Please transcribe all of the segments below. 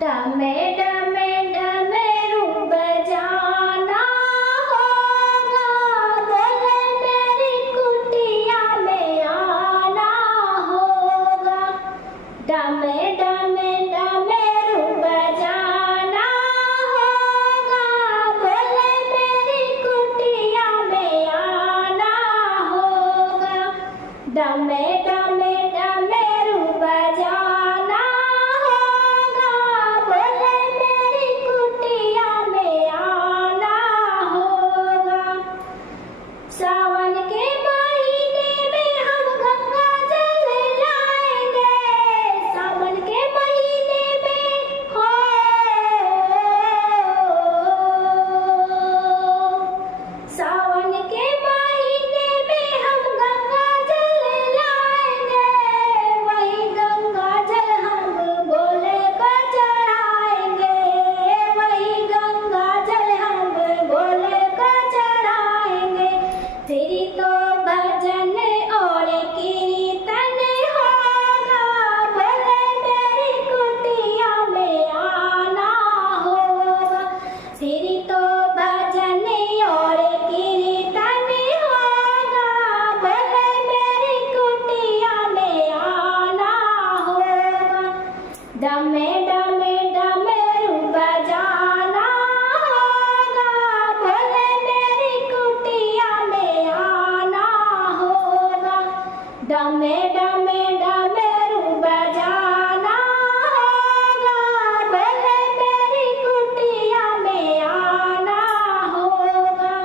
डमे डमे डमरू बजाना होगा, बोले मेरी कुटिया में आना होगा। डमे डमे डमरू बजाना होगा, बोले मेरी कुटिया में आना होगा। डमे डमे डमरू बजाना होगा, बोले मेरी कुटिया में आना होगा। सावन के महीने में हम गंगा जल लाएंगे, सावन के महीने में हो। सावन के महीने में हम गंगा जल लाएंगे, वही गंगा जल हम भोले को चढ़ाएंगे, वही गंगा जल हम भोले को चढ़ाएंगे। फिर तो भजन और कीर्तन होगा, बोले मेरी कुटिया में आना होगा। फिर तो भजन और कीर्तन होगा, बोले मेरी कुटिया में आना होगा। डमे डमे डमरू बजाना होगा, बोले मेरी कुटिया में आना होगा। डमे डमे डमरू बजाना होगा, बोले मेरी कुटिया में आना होगा।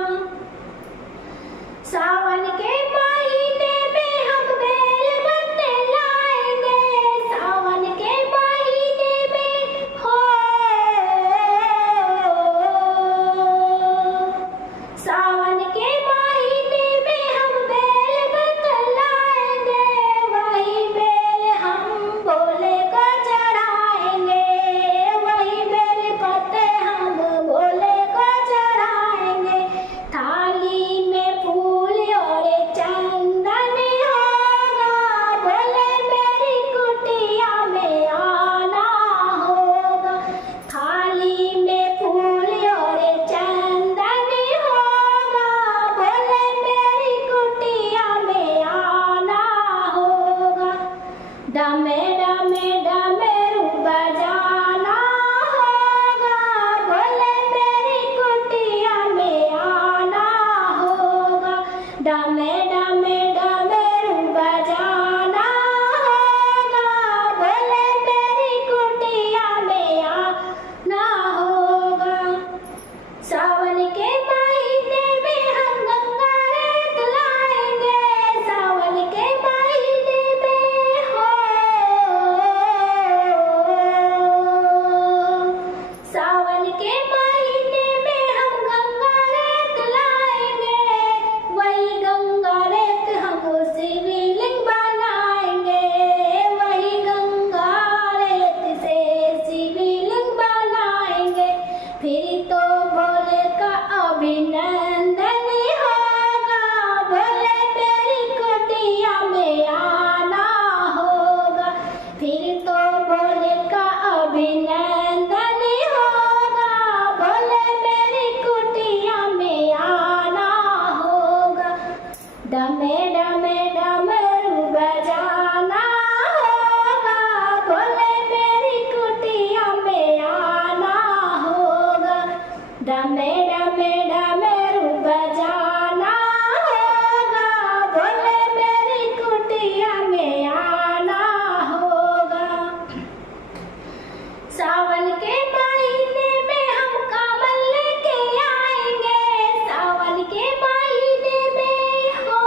सावन के महीने में हम बेलपत्ते लाएंगे, सावन के महीने में हो। सावन के महीने में हम बेलपत्ते लाएंगे, वही बेल हम भोले को चढ़ाएंगे, वही बेलपत्ते हम भोले को चढ़ाएंगे। थाली में फूल और चंदन होगा, बोले मेरी कुटिया में आना होगा। थाली में फूल और चंदन होगा, बोले मेरी कुटिया में आना होगा। डमे डमे डमरू बजाना होगा, बोले मेरी कुटिया में आना होगा। डमे डमे डमरू बजाना होगा, बोले मेरी कुटिया में आना होगा। सावन के महीने में हम गंगा रेत लाएंगे, सावन के महीने में हो। सावन के महीने में हम गंगा रेत लाएंगे, वही गंगा रेत हम शिवलिंग बनाएंगे, वही गंगा रेत से शिवलिंग बनाएंगे। फिर तो भोले का अभिनंदन होगा, बोले मेरी कुटिया में आना होगा। फिर तो भोले का अभिनंदन होगा, बोले मेरी कुटिया में आना होगा। डमे डमे डमरू बजाना होगा, बोले मेरी कुटिया में आना होगा। डमे डमे डमरू बजाना होगा, बोले मेरी कुटिया में आना होगा। सावन के महीने में हम कमल लेके आएंगे, सावन के महीने में हो।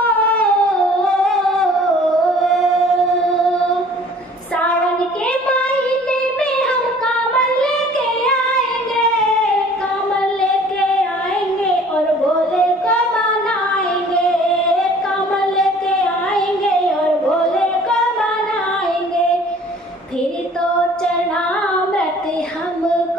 सावन के महीने में हम कमल लेके आएंगे, कमल लेके आएंगे और भोले को मनाएंगे, कमल लेके आएंगे और भोले को मनाएंगे। फिर तो चरणामृत हमको